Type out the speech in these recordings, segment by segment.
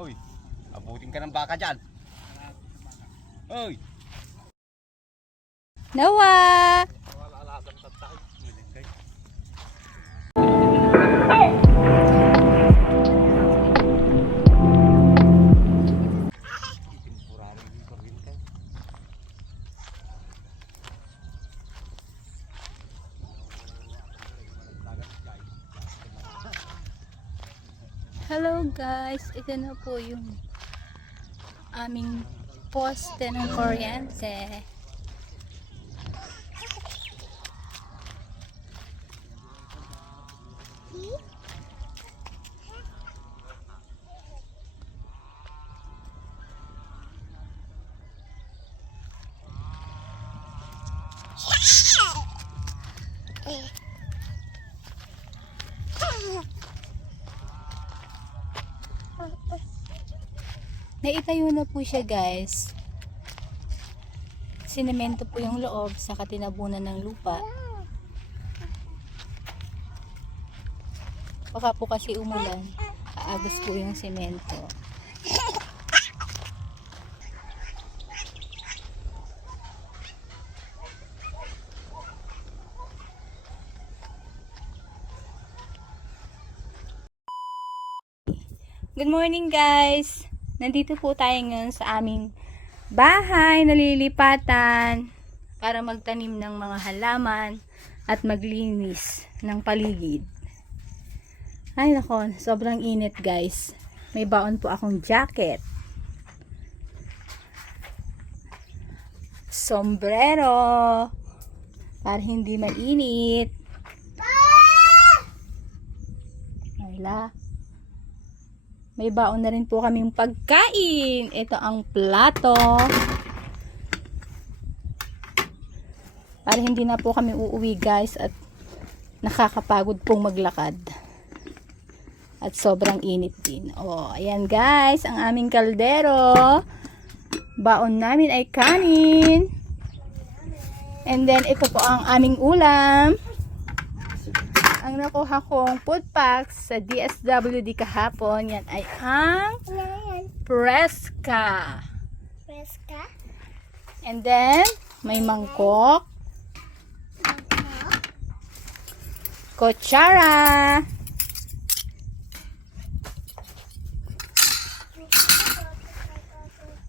Uy, abutin ka ng baka dyan. Uy. Noah! Hello guys, ito na po yung aming poste ng kuryente. Naitayo na po siya guys. Sinemento po yung loob sa katinabunan ng lupa. Baka po kasi umulan, aagos po yung semento. Good morning guys! Nandito po tayo ngayon sa aming bahay na lilipatan para magtanim ng mga halaman at maglinis ng paligid. Ay nako, sobrang init guys. May baon po akong jacket. Sombrero para hindi mainit. Ayla. May baon na rin po kaming pagkain. Ito ang plato. Para hindi na po kami uuwi guys at nakakapagod pong maglakad. At sobrang init din. Oh, ayan guys, ang aming kaldero. Baon namin ay kanin. And then ito po ang aming ulam. Ang nakuha kong food packs sa DSWD kahapon, yan ay ang Fresca. And then, may mangkok, kutsara,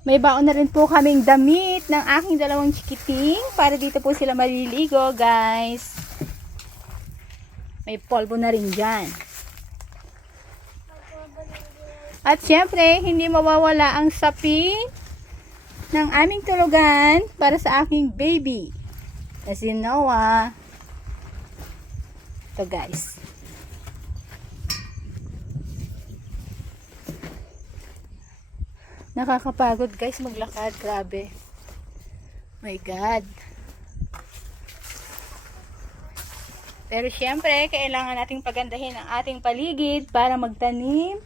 may baon na rin po kaming damit ng aking dalawang chikiting para dito po sila maliligo guys. May polvo na rin dyan. At syempre, hindi mawawala ang sapin ng aming tulugan para sa aking baby. Na si Noah. Ito guys. Nakakapagod guys maglakad. Grabe. My God. Pero syempre, kailangan nating pagandahin ang ating paligid para magtanim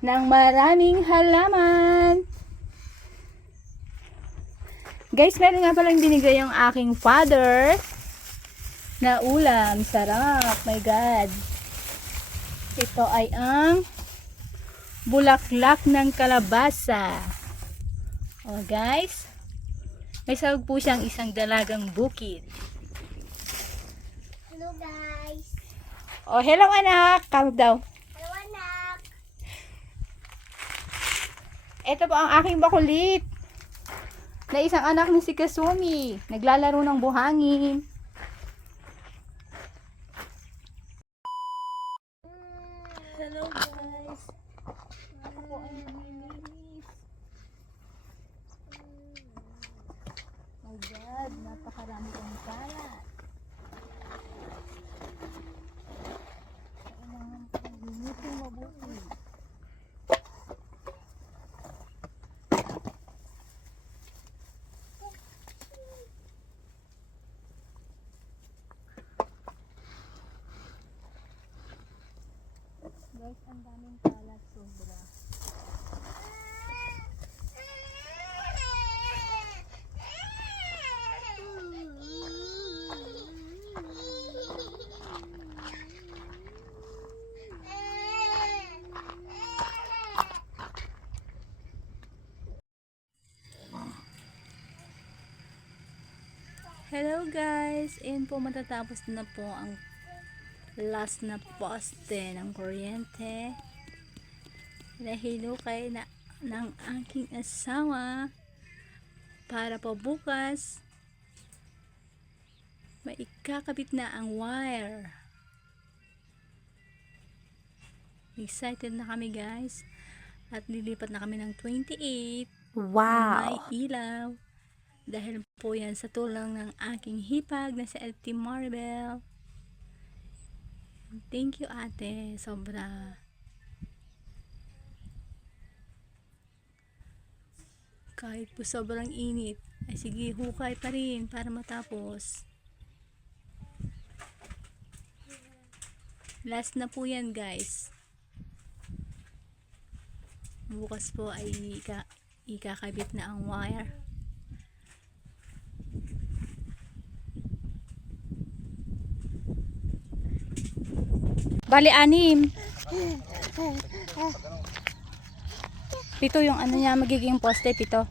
ng maraming halaman. Guys, meron nga palang binigay yung aking father na ulam. Sarap. My God. Ito ay ang bulaklak ng kalabasa. Oh guys, may sahog po siyang isang dalagang bukid. Hello guys. Oh, hello anak. Come daw. Hello anak. Ito po ang aking bakulit. Na isang anak ni si Kasumi. Naglalaro ng buhangin. Hello guys. Ako po ay naglilinis. My God, napakarami kong kalat. Kailangan paglinisin mabuti. Guys, ang daming kalat sobra. Hello guys! Ayan po, matatapos na po ang last na poste ng kuryente. Nahilukay na ng aking asawa para po bukas maikakabit na ang wire. Excited na kami guys. At lilipat na kami ng 28. May ilaw. Dahil po yan sa tulong ng aking hipag na si Ate Maribel. Thank you ate. Sobra. Kahit po sobrang init. Ay sige, hukay pa rin para matapos. Last na po yan guys. Bukas po ay ikakabit na ang wire. Bali, 6. Pito yung ano niya, magiging poste, 7.